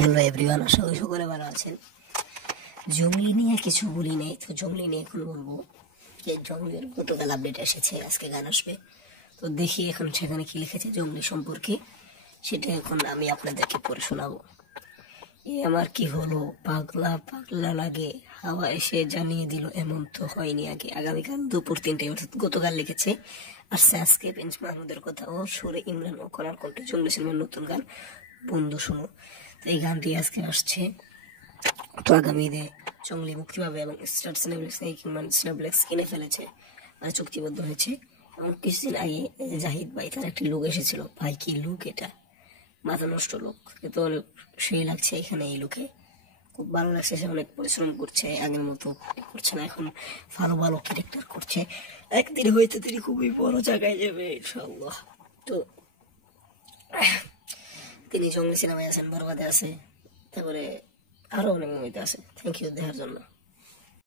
Hello everyone, আশা করি সকলে ভালো আছেন। জঙ্গলি নিয়ে কিছু বলি নাই, তো জঙ্গলি নিয়ে এখন বলবো যে জঙ্গলের গতকাল আপডেট এসেছে, আজকে গান আসবে। তো দেখি এখন সেখানে কি লিখেছে জঙ্গলি সম্পর্কে, সেটা এখন আমি আপনাদেরকে পড়ে শোনাবো। এ আমার কি হলো, পাগলা পাগলা লাগে, হাওয়া এসে জানিয়ে দিল এমন তো হয়নি আগে। আগামীকাল দুপুর 3টায়, অর্থাৎ গতকাল লিখেছে। আসছে আজকে প্রিন্স মাহমুদের কথা ও সুরে ইমরান ও কণার কণ্ঠে জঙ্গলি সিনেমার নতুন গান বন্ধু শোনো। তো এই গানটি আজকে আসছে। তো আগামী ঈদে জঙ্গলি মুক্তি পাবে এবং স্টার সিনেপ্লেক্স কিনে ফেলেছে, মানে চুক্তিবদ্ধ হয়েছে। এবং কিছুদিন আগে জাহিদ ভাই তার একটি লুক এসেছিল, ভাই কি লুক এটা, মাথা নষ্ট লোক, কিন্তু অনেক সেই লাগছে এখানে এই লুকে, খুব ভালো লাগছে। সে অনেক পরিশ্রম করছে, আগের মতো করছে না, এখন ভালো ভালো ক্যারেক্টার করছে। একদিন হয়তো তিনি খুবই বড় জায়গায় যাবে ইনশাআল্লাহ। তো তিনি জঙ্গলি সিনেমায় আছেন, বরবাদে আছে, তারপরে আরো অনেক মুভিতে আছে। থ্যাংক ইউ দেখার জন্য।